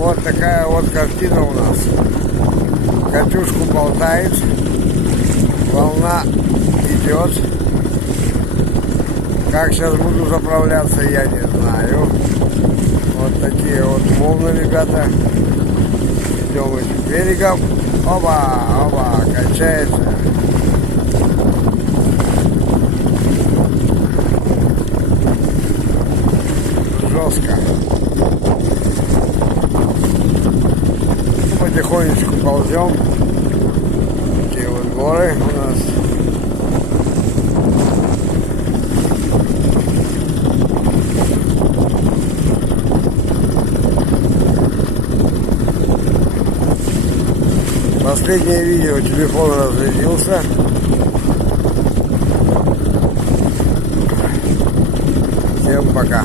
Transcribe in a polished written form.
Вот такая вот картина у нас. Катюшку болтает, волна идет. Как сейчас буду заправляться, я не знаю. Вот такие вот волны, ребята. Идем этим берегом. Оба, оба, качается. Жестко. Потихонечку ползем. Такие вот горы у нас. Последнее видео, телефон разрядился. Всем пока.